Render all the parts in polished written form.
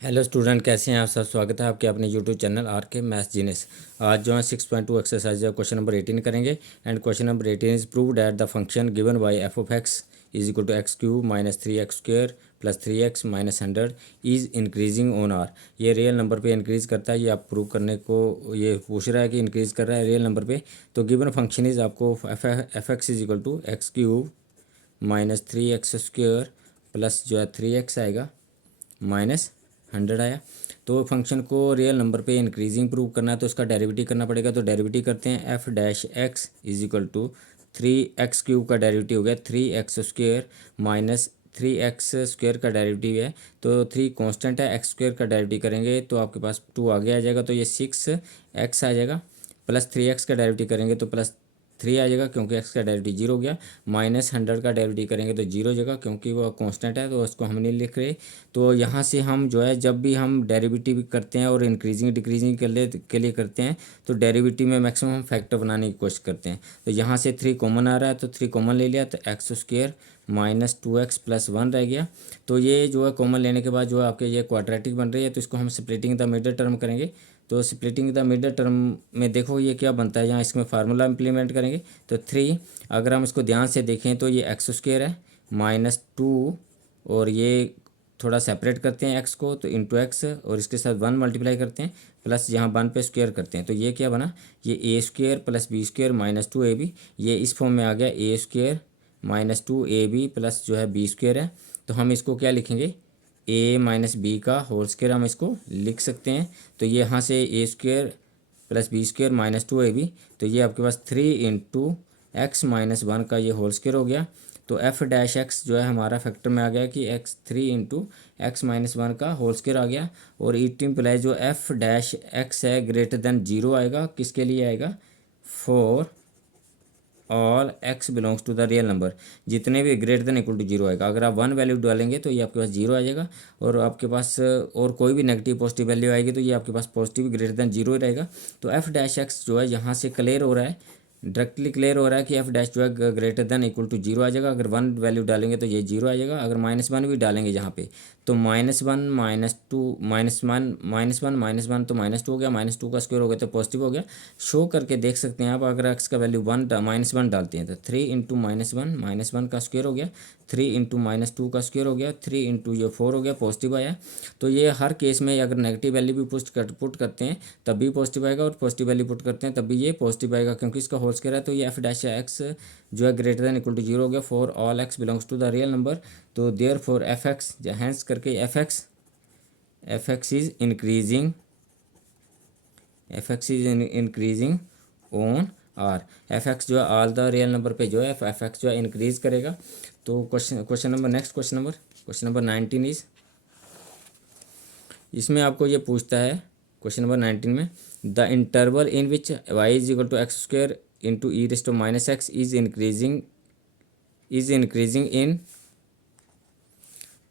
Hello student, कैसे हैं आप सब। स्वागत है आपके अपने YouTube channel R K maths genius. आज जो है 6.2 एक्सरसाइज क्वेश्चन नंबर 18 करेंगे। And question number 18 is prove that the function given by f of x is equal to x cube minus 3x² plus 3x minus 100 is increasing on R. ये real number पे increase करता है। ये आप prove करने को ये पूछ रहा है कि इंक्रीज़ कर रहा है रियल नंबर पे। तो गिवन फंक्शन इज़ आपको f x is equal to x cube minus 3x² plus जो है 3x आएगा माइनस 100 आया। तो फंक्शन को रियल नंबर पे इंक्रीजिंग प्रूव करना है तो इसका डेरिवेटिव करना पड़ेगा। तो डेरिवेटिव करते हैं। F dash x is equal to 3x³ का डेरिवेटिव हो गया 3x² माइनस 3x² का डेरिवेटिव है तो 3 कांस्टेंट है। x² का डेरिवेटिव करेंगे तो आपके पास 2 आगे आ जाएगा तो ये 6x आ जाएगा। प्लस 3x का डेरिवेटिव करेंगे तो प्लस 3 आ जाएगा क्योंकि x का डेरिवेटिव 0 हो गया। माइनस 100 का डेरिवेटिव करेंगे तो 0 हो जाएगा क्योंकि वो कांस्टेंट है तो उसको हम नहीं लिख रहे। तो यहाँ से हम जो है जब भी हम डेरिवेटिव करते हैं और इंक्रीजिंग डिक्रीजिंग के लिए करते हैं तो डेरिवेटिव में मैक्सिमम हम फैक्टर बनाने की कोशिश करते हैं। तो यहाँ से 3 कॉमन आ रहा है तो 3 कॉमन ले लिया तो x² माइनस 2x प्लस 1 रह गया। तो ये जो है कॉमन लेने के बाद जो है आपके ये क्वाड्रेटिक बन रही है तो इसको हम स्प्लिटिंग द मिडल टर्म करेंगे। तो स्प्लिटिंग द मिडल टर्म में देखो ये क्या बनता है। यहाँ इसमें फार्मूला इम्प्लीमेंट करेंगे तो 3 अगर हम इसको ध्यान से देखें तो ये x² है माइनस 2 और ये थोड़ा सेपरेट करते हैं x को तो इंटू एक्स और इसके साथ 1 मल्टीप्लाई करते हैं प्लस यहाँ 1 पे स्क्वायर करते हैं तो ये क्या बना, ये a² plus b² minus 2ab। ये इस फॉर्म में आ गया a² माइनस 2ab प्लस जो है b² है। तो हम इसको क्या लिखेंगे, a माइनस बी का होल स्क्वायर हम इसको लिख सकते हैं। तो ये यहाँ से a² plus b² minus 2ab तो ये आपके पास 3 इंटू एक्स माइनस 1 का ये होल स्क्वायर हो गया। तो एफ डैश एक्स जो है हमारा फैक्टर में आ गया कि एक्स 3 इंटू एक्स माइनस 1 का होल स्क्वायर आ गया। और इट इम्प्लाइज जो एफ डैश एक्स है ग्रेटर देन 0 आएगा। किसके लिए आएगा, for all x belongs to the real number. जितने भी ग्रेटर देन इक्वल टू 0 आएगा। अगर आप 1 वैल्यू डालेंगे तो ये आपके पास 0 आ जाएगा और आपके पास और कोई भी नेगेटिव पॉजिटिव वैल्यू आएगी तो ये आपके पास पॉजिटिव ग्रेटर देन 0 ही रहेगा। तो एफ डैश एक्स जो है यहाँ से क्लियर हो रहा है, डायरेक्टली क्लियर हो रहा है कि एफ डैश जो है ग्रेटर देन इक्वल टू 0 आ जाएगा। अगर 1 वैल्यू डालेंगे तो ये 0 आ जाएगा। अगर -1 भी डालेंगे यहाँ पे तो -1 -2 -1 तो -2 हो गया, -2 का स्क्वायर हो गया तो पॉजिटिव हो गया। शो करके देख सकते हैं आप। अगर एक्स का वैल्यू -1 डालते हैं तो 3 इंटू -1 का स्क्वायर हो गया, 3 इंटू -2 का स्क्वायर हो गया, 3 इंटू ये 4 हो गया, पॉजिटिव आया। तो ये हर केस में अगर नेगेटिव वैल्यू भी पुट करते हैं तब भी पॉजिटिव आएगा और पॉजिटिव वैल्यू पुट करते हैं तब भी ये पॉजिटिव आएगा क्योंकि इसका होल स्क्वायर है। तो ये एफ डैश एक्स जो है ग्रेटर देन इक्वल टू 0 हो गया for all x belongs to the real number. तो therefore f x hence करके f x is increasing on R. F x जो है ऑल द रियल नंबर पे जो है एफ एक्स जो है इंक्रीज करेगा। तो question number next question number 19 is, इसमें आपको ये पूछता है क्वेश्चन नंबर 19 में the interval in which y is equal to x² into e raised minus x is increasing in,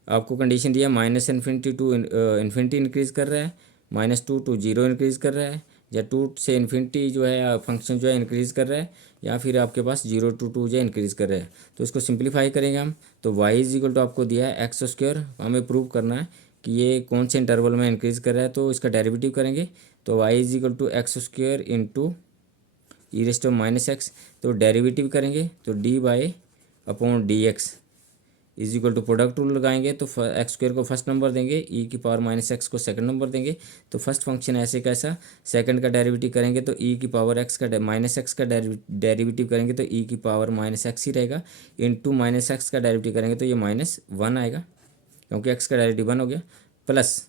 आपको कंडीशन दिया -∞ टू इन्फिनिटी इंक्रीज़ कर रहा है, -2 टू 0 इंक्रीज़ कर रहा है, या 2 से इन्फिनिटी जो है फंक्शन जो है इंक्रीज़ कर रहा है, या फिर आपके पास 0 टू 2 जो है इंक्रीज़ कर रहा है। तो इसको सिंप्लीफाई करेंगे हम। तो y इज इक्वल टू आपको दिया है x², हमें प्रूव करना है कि ये कौन से इंटरवल में इंक्रीज़ कर रहा है। तो इसका डेरिवेटिव करेंगे तो y is equal to x² into e raised minus x. तो डेरिवेटिव करेंगे तो dy/dx is equal to product rule लगाएंगे तो x² को फर्स्ट नंबर देंगे, e⁻x को सेकंड नंबर देंगे। तो फर्स्ट फंक्शन ऐसे कैसा, सेकंड का डेरिवेटिव करेंगे तो e⁻x का -x का डेरिवेटिव करेंगे तो e⁻x ही रहेगा। इंटू -x का डेरिवेटिव करेंगे तो ये -1 आएगा क्योंकि x का डेरिवेटिव 1 हो गया, प्लस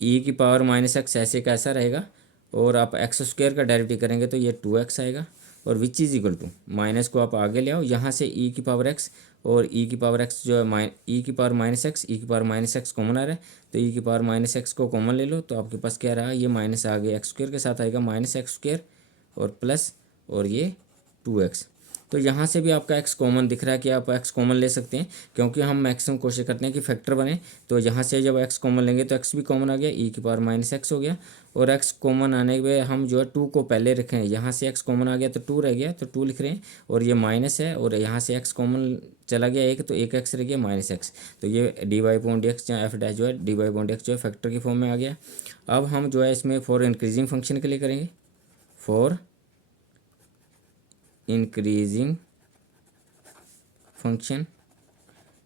e⁻x ऐसे कैसा रहेगा। और आप x² का डेरिवेटिव करेंगे तो ये 2x आएगा। और which is equal to minus को आप आगे ले आओ, यहाँ से e⁻x और e⁻x जो है e⁻x कॉमन आ रहा है तो e⁻x को कॉमन ले लो। तो आपके पास क्या रहा, ये माइनस आगे x² के साथ आएगा -x² और प्लस और ये 2x। तो यहाँ से भी आपका x कॉमन दिख रहा है कि आप x कॉमन ले सकते हैं, क्योंकि हम मैक्सिमम कोशिश करते हैं कि फैक्टर बने। तो यहाँ से जब x कॉमन लेंगे तो x भी कॉमन आ गया, e की पावर माइनस एक्स हो गया। और x कॉमन आने पे हम जो है 2 को पहले रखें, यहाँ से x कॉमन आ गया तो 2 रह गया, तो 2 लिख रहे हैं। और ये माइनस है और यहाँ से x कॉमन चला गया एक, तो एक x रह गया माइनस एक्स। तो ये dy अपॉन dx या एफ डैश जो है dy अपॉन dx जो है फैक्टर की फॉर्म में आ गया। अब हम जो है इसमें फॉर इंक्रीजिंग फंक्शन के लिए करेंगे, for increasing function.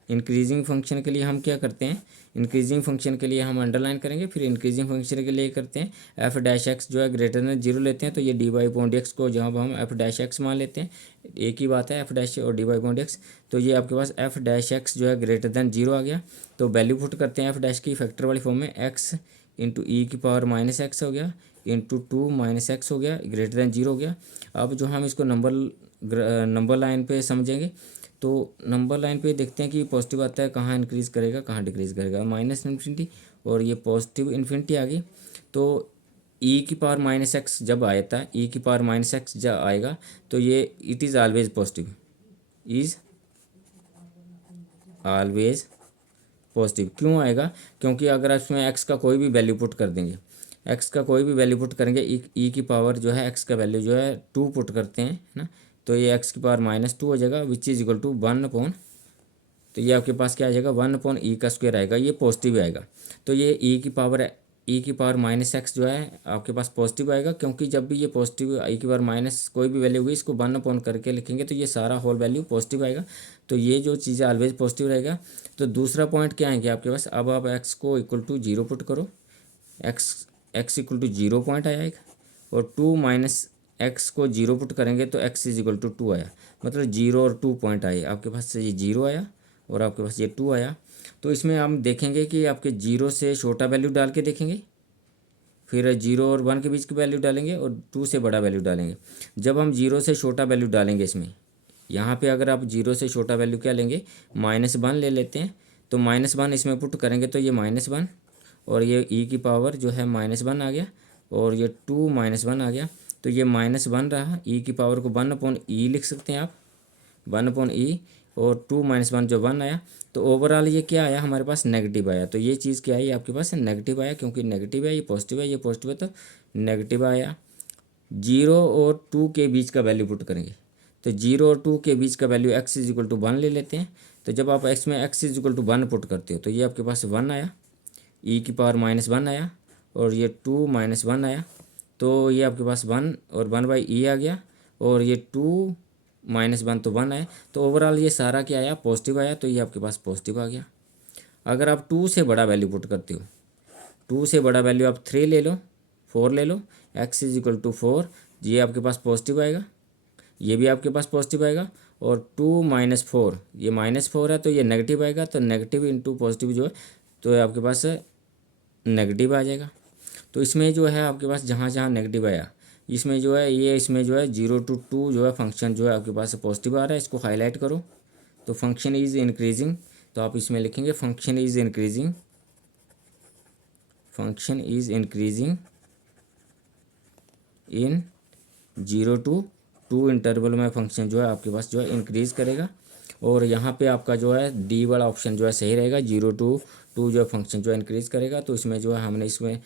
Increasing function के लिए हम क्या करते हैं, इंक्रीजिंग फंक्शन के लिए हम अंडरलाइन करेंगे, फिर इंक्रीजिंग फंक्शन के लिए करते हैं एफ डैश एक्स जो है ग्रेटर देन 0 लेते हैं। तो ये d y upon d x को जहाँ हम एफ डैश एक्स मान लेते हैं, एक ही बात है एफ डैश और d y upon d x. तो ये आपके पास एफ डैश एक्स जो है ग्रेटर देन 0 आ गया। तो वैल्यू पुट करते हैं एफ डैश की फैक्टर वाली फॉर्म में, एक्स इंटू ई की पावर माइनस एक्स हो गया इंटू 2 माइनस एक्स हो गया, ग्रेटर देन 0 हो गया। अब जो हम इसको नंबर लाइन पे समझेंगे, तो नंबर लाइन पे देखते हैं कि पॉजिटिव आता है, कहाँ इंक्रीज़ करेगा कहाँ डिक्रीज़ करेगा, माइनस इन्फिनिटी और ये पॉजिटिव इन्फिनिटी आ गई। तो ई की पावर माइनस एक्स जब आया था, ई की पावर माइनस एक्स जब आएगा तो ये it is always positive, is always positive. क्यों आएगा, क्योंकि अगर इसमें एक्स का कोई भी वैल्यू पुट कर देंगे, एक्स का कोई भी वैल्यू पुट करेंगे, ई की पावर जो है एक्स का वैल्यू जो है 2 पुट करते हैं ना, तो ये एक्स की पावर -2 हो जाएगा, which is equal to 1 upon, तो ये आपके पास क्या आ जाएगा 1 अपॉन ई का स्क्वायर आएगा, ये पॉजिटिव आएगा। तो ये ई की पावर माइनस एक्स जो है आपके पास पॉजिटिव आएगा, क्योंकि जब भी ये पॉजिटिव ई की पावर माइनस कोई भी वैल्यू होगी इसको 1 अपॉन करके लिखेंगे तो ये सारा होल वैल्यू पॉजिटिव आएगा। तो ये जो चीज़ है ऑलवेज पॉजिटिव रहेगा। तो दूसरा पॉइंट क्या आएंगे आपके पास, अब आप एक्स को इक्वल टू 0 पुट करो, एक्स इक्वल टू 0 पॉइंट आया एक, और 2 माइनस एक्स को 0 पुट करेंगे तो एक्स इज इक्वल टू 2 आया, मतलब 0 और 2 पॉइंट आए आपके पास, से ये 0 आया और आपके पास ये 2 आया। तो इसमें हम देखेंगे कि आपके 0 से छोटा वैल्यू डाल के देखेंगे, फिर 0 और 1 के बीच की वैल्यू डालेंगे और 2 से बड़ा वैल्यू डालेंगे। जब हम 0 से छोटा वैल्यू डालेंगे इसमें, यहाँ पे अगर आप 0 से छोटा वैल्यू क्या लेंगे, -1 ले लेते हैं, तो -1 इसमें पुट करेंगे तो ये -1 और ये ई की पावर जो है -1 आ गया और ये 2 -1 आ गया। तो ये -1 रहा, ई की पावर को 1 अपॉन ई लिख सकते हैं आप, 1 अपॉन ई, और 2 -1 जो 1 आया। तो ओवरऑल ये क्या आया हमारे पास, नेगेटिव आया। तो ये चीज़ क्या आई आपके पास, नेगेटिव आया, क्योंकि नेगेटिव है, ये पॉजिटिव है, ये पॉजिटिव है, तो नेगेटिव आया। 0 और 2 के बीच का वैल्यू पुट करेंगे, तो 0 और 2 के बीच का value x is equal to 1 ले लेते हैं। तो जब आप एक्स में x is equal to 1 put करते हो तो ये आपके पास 1 आया, ई की पावर -1 आया और ये 2 -1 आया, तो ये आपके पास 1 और 1/e आ गया, और ये 2 -1 तो 1 आया। तो ओवरऑल ये सारा क्या आया, पॉजिटिव आया, तो ये आपके पास पॉजिटिव आ गया। अगर आप 2 से बड़ा वैल्यू पुट करते हो, 2 से बड़ा वैल्यू आप 3 ले लो, 4 ले लो, एक्स इज इक्वल टू 4, ये आपके पास पॉजिटिव आएगा, ये भी आपके पास पॉजिटिव आएगा, और 2 - 4, ये -4 है तो ये नेगेटिव आएगा, तो नेगेटिव इंटू पॉजिटिव जो है तो आपके पास नेगेटिव आ जाएगा। तो इसमें जो है आपके पास जहाँ जहाँ नेगेटिव आया, इसमें जो है ये, इसमें जो है 0 to 2 जो है फंक्शन जो है आपके पास पॉजिटिव आ रहा है, इसको हाईलाइट करो। तो फंक्शन इज़ इंक्रीजिंग, तो आप इसमें लिखेंगे function is increasing, function is increasing in 0 to 2 interval में फंक्शन जो है आपके पास जो है इंक्रीज़ करेगा। और यहाँ पे आपका जो है डी वाला ऑप्शन जो है सही रहेगा, 0 to 2 जो है फंक्शन जो है इंक्रीज़ करेगा। तो इसमें जो है हमने इसमें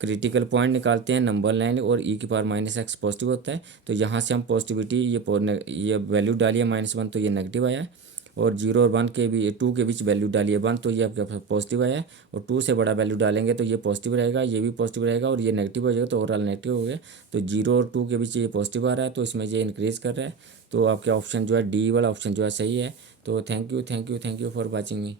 क्रिटिकल पॉइंट निकालते हैं, नंबर लाइन और ई की पावर -x पॉजिटिव होता है, तो यहाँ से हम पॉजिटिविटी ये वैल्यू डालिए -1 तो ये नेगेटिव आया है, और 0 और 1 के भी 2 के बीच वैल्यू डालिए 1 तो ये आपके पास पॉजिटिव आया है, और 2 से बड़ा वैल्यू डालेंगे तो ये पॉजिटिव रहेगा, ये भी पॉजिटिव रहेगा और ये नेगेटिव हो जाएगा, तो ओवरऑल नेगेटिव हो गया। तो 0 और 2 के बीच ये पॉजिटिव आ रहा है, तो इसमें ये इंक्रीज़ कर रहा है, तो आपके ऑप्शन जो है डी वाला ऑप्शन जो है सही है। तो thank you for watching me.